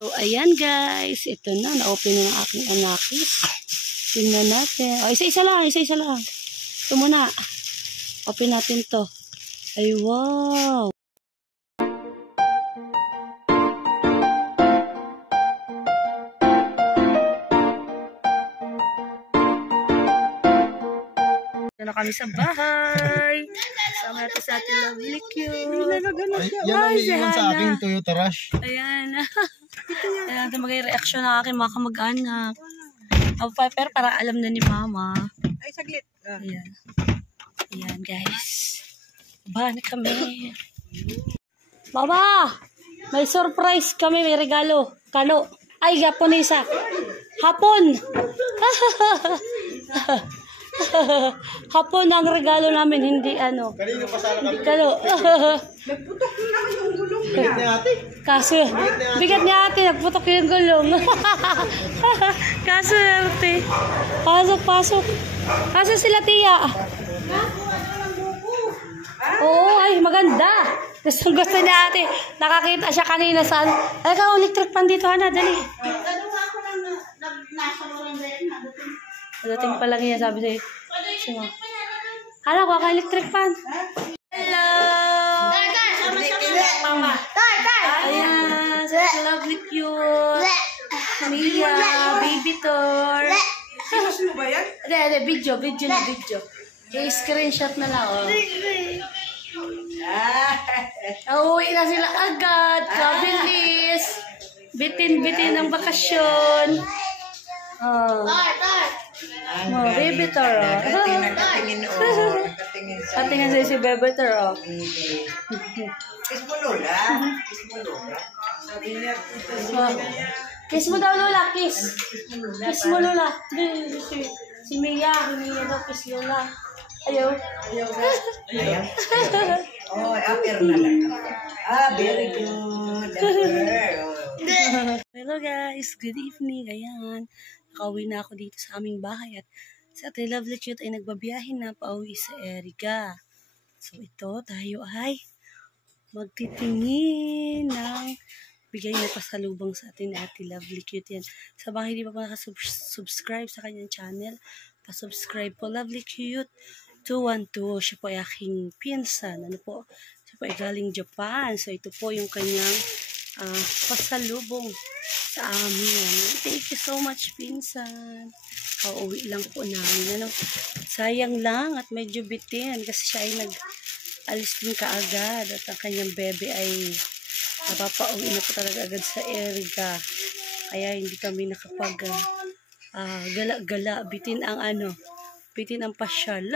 So, ayan guys. Ito na. Na-open na ng aking anakis. Tingnan natin. O, isa-isa lang. Isa-isa lang. Ito muna. Open natin to. Ay, wow. Na kami sa bahay. Sama natin sa ating lovely cute. Yan ang iiwan sa aking Toyota Rush. Ayan. Ayan natin maging reaction ng aking mga kamag-anak. Pero para alam na ni Mama. Ay, saglit. Ayan. Ayan, guys. Bahan kami. Mama! May surprise kami. May regalo. Kano? Ay, Japonesa. Hapon! Hapon ang regalo namin, hindi ano. Kanino pa sana kami? Kalo. Nagputok na naman yung gulong. Bigat ni ate. Kaso, bigat niya ate, nagputok yung gulong. Kaso, ate. Pasok. Kaso sila tiya. Oo, ay maganda. Gusto niya ate. Nakakita siya kanina sa ano. Ay, ka, electric pan dito, Hana, dali. Dating pa lang niya, sabi sa'yo. Hala, kuha ka electric pan. Hello! Mama. Ayan, sa lovely cute. Mia, baby Thor. Serious mo ba yan? Hindi, video. I-screenshot na lang, oh. Uwi na sila agad. Kabilis. Bitin ang bakasyon. Oh. Baby Thor, oh. Nakatingin sa... Patingin sa'yo si Baby Thor, oh. Kiss mo Lola. Sabi niya, Kiss mo daw, Lola. Kiss mo, Lola. Si Mia, humingi daw kiss Lola. Ayaw. oh, apir na lang. Very good. Hello guys, good evening. Ayan, nakauwi na ako dito sa aming bahay at sa ating lovely cute ay nagbabiyahin na pauwi sa Erica. So ito, tayo ay magtitingin ng bigay na pasalubong sa atin na ating lovely cute yan. Sa mga hindi pa nakasubscribe sa kanyang channel, pasubscribe po, lovely cute 212. Siya po ay aking pinsan. Ano po? Siya po ay galing Japan. So ito po yung kanyang pasalubong sa amin. Thank you so much, pinsan. Kauwi lang po namin. Ano? Sayang lang at medyo bitin kasi siya ay nag-alis din kaagad at ang kanyang bebe ay napapauwi na po talaga agad sa Erica. Kaya hindi kami nakapag gala-gala. Bitin ang pasyal.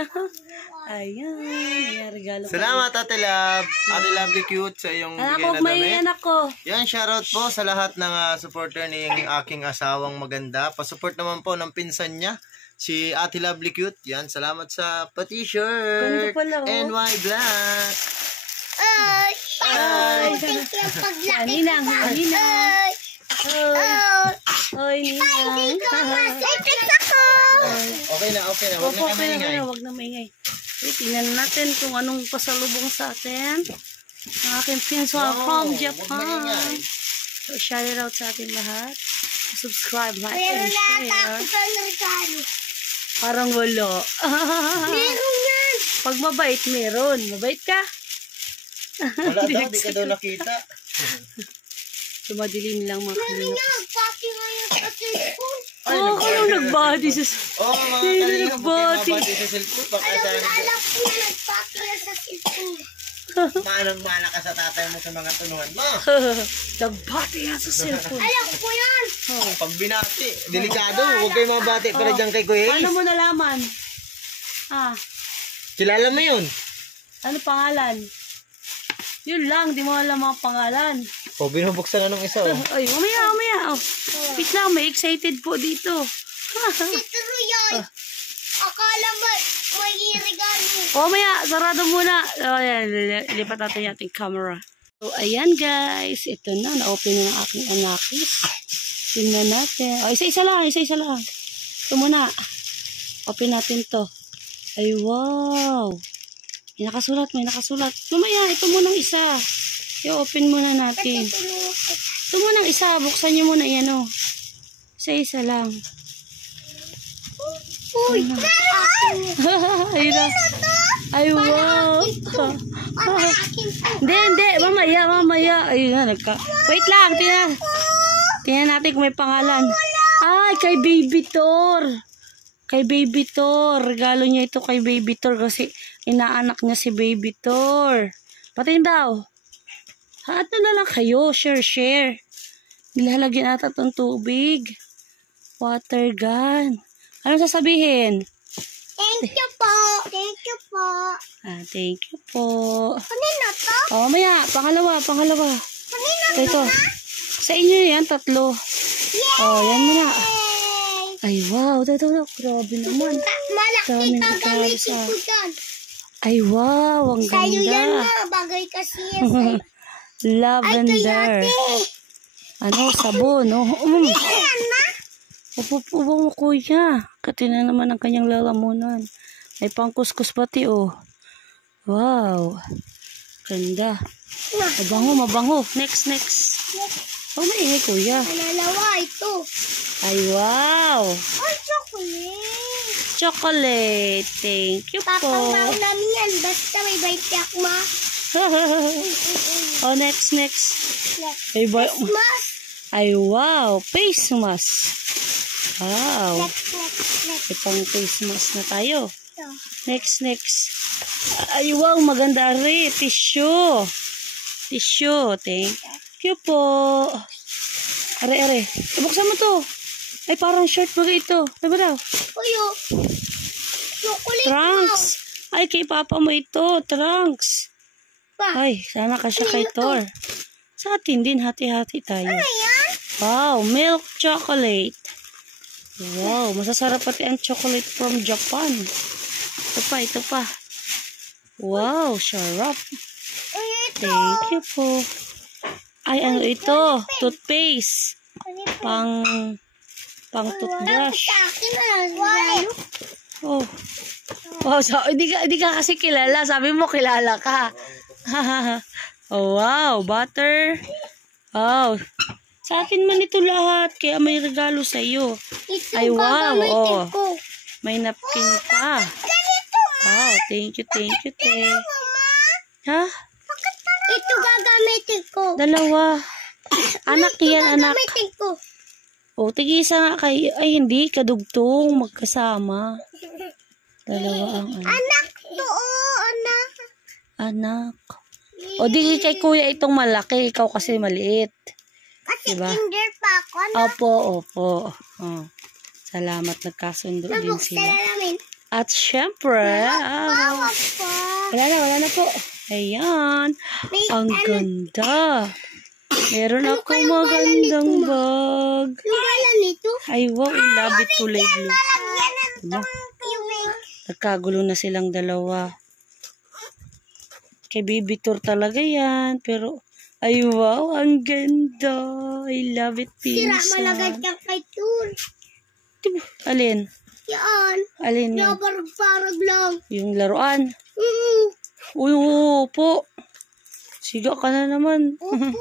Ayan, regalo. Salamat Ate Love. Ate Lovely Cute sa iyong bigay na damit. Anak ko. Yan, shoutout po sa lahat ng supporter ni aking asawang maganda. Pasupport naman po ng pinsan niya, si Ate Lovely Cute. Yan, salamat sa pa-t-shirt. NY Black. Ninang. Oy, Ninang. Okay na. Huwag na maingay. Tingnan natin kung anong pasalubong sa atin. Ang aking pinsan from Japan. So, shout out sa ating lahat. Subscribe, like, and share. Parang wala. Meron yan. Pag mabait, meron. Mabait ka? Wala daw, di ka daw nakita. Sumadilim lang mga kalingap. Pati ngayon sa cellphone. Oo, ako lang nagbody sa... Oo, mga kalingap, nagbati. mabati sa cellphone. Baka sana Alam ko na nagpati na sa cellphone. manang-mana ka sa tatay mo sa mga tunuhan mo. Nagbati yan sa cellphone. Alam ko yan. Pag binati, delikado. Huwag kayo mabati para dyan kay Kuya Paano Ace. mo nalaman? Kilala mo yun? Ano pangalan? Yun lang, di mo alam mga pangalan. O, binubuksan na nung isa. Ay, umaya. Oh. Wait lang, may excited po dito. Si Truyan. Akala mo may regalo. Umaya, sarado muna. Oh, ayan, lipat natin yung ating camera. So, ayan guys. Ito na, na-open na ng aking anakis. Tingnan natin. Oh, isa-isa lang. Ito muna. Open natin to. Ay, wow. May nakasulat. Mamaya, ito muna isa. I-open muna natin. Ito Ito mo nang isa. Buksan nyo muna yan, oh. Isa-isa lang. Uy, Ayun na. Ay, wow. Hindi. Mamaya. Ayun na, Wait lang, tingnan natin kung may pangalan. Ay, kay Baby Thor. Regalo niya ito kay Baby Thor kasi inaanak niya si Baby Thor. Patingin daw. Ano na lang kayo, share. Nilalagyan ata itong tubig. Water gun. Anong sasabihin? Thank you po. Thank you po. Kanina to? Oh, maya. Pangalawa. Kanina Ito. Sa inyo yan, 3. Oh, yan muna. Ay, wow. Ito. Grabe naman. Malaki Daming ka gamitin regalo ko dyan. Ay, wow. Ang Sa'yo yan ganda. na. Bagay kasi yan sa'yo. Ay, Lavender. kayate. Sabon. Oh. Yan na. Upo mo, kuya. Katina naman ang kanyang lalamunan. May pangkuskus pati, oh. Wow. Ganda. Mabango. Next. Oh, maingay, kuya. Malalawa ito. Ay, wow. Ay, chocolate. Chocolate. Thank you po. Papang namin yan. Basta may baytiak ma. Oh, next. Ay, Mas. ay, wow. Face mask. Wow. Next. Ipang face mask na tayo. Ito. Next. Ay, wow. Maganda rin. Tissue. Thank you po. Are. Buksan mo to. Ay, parang shirt bagay ito. Diba daw? Uyo. Chocolate Trunks. Ay, kay papa mo ito. Trunks. Pa. Ay, sana kasya kay Thor. Sa atin din, hati-hati tayo. Ayan. Wow, milk chocolate. Wow, masasarap pati ang chocolate from Japan. Ito pa. Wow, sarap. Ito. Thank you po. Ay, ano ito? Toothpaste. Pang toothbrush. Sa akin na. Oh. Wow, so, hindi ka kasi kilala. Sabi mo, kilala ka. Oh, wow, butter. Wow. Sa akin man ito lahat, kaya may regalo sa iyo. Ito Ay, wow. gagamitin Oh. ko. May napkin pa. Ganito, ma. Wow, thank you, te. Mama. Ha? Ito gagamitin ko. Dalawa. Anak Ito yan, anak. gagamitin ko. O, tig-isa nga kay... Ay, hindi. Kadugtong. Magkasama. Dalawa ang anak. Anak to, oh, anak. Anak. O, di kay kuya itong malaki. Ikaw kasi maliit. Kasi Diba? kinder pa ako, anak. Opo. Oh. Salamat. Nagkasundo din Nabuksan sila. na namin. At syempre, Bawag pa. wala na po. Ayan. May Ang ganda. Meron ako kayang balan magandang nito, bag. Yung balan nito. Ay, wow. I love it kulay blue. Lalagyan ng Diba? tubig. Nagkagulo na silang dalawa. Kay Baby Thor talaga yan. Pero, ay wow, ang ganda. I love it, Sira pinsan. malagad yung kay Tur. Diba? Alin? Yan. Alin yun? Nabarag-barag lang. Yung laruan. Mm. Uy, opo. Siga ka na naman. Opo.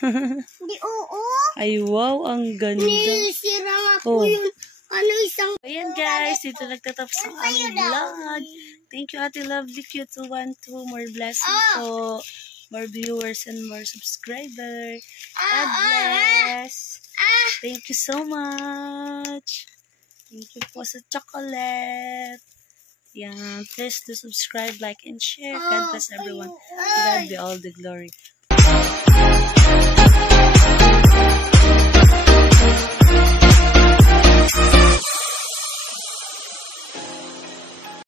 Hindi, oo. Ay wow, ang ganda. Nisira nga po Oh. yung isang... Ayan guys, dito nagtatapos ang aming vlog. Thank you, Ate Lovely Cute 212. More blessings po. More viewers and more subscribers. God bless. Thank you so much. Thank you po sa chocolate. Yeah, please do subscribe, like, and share. God bless everyone. God be all the glory.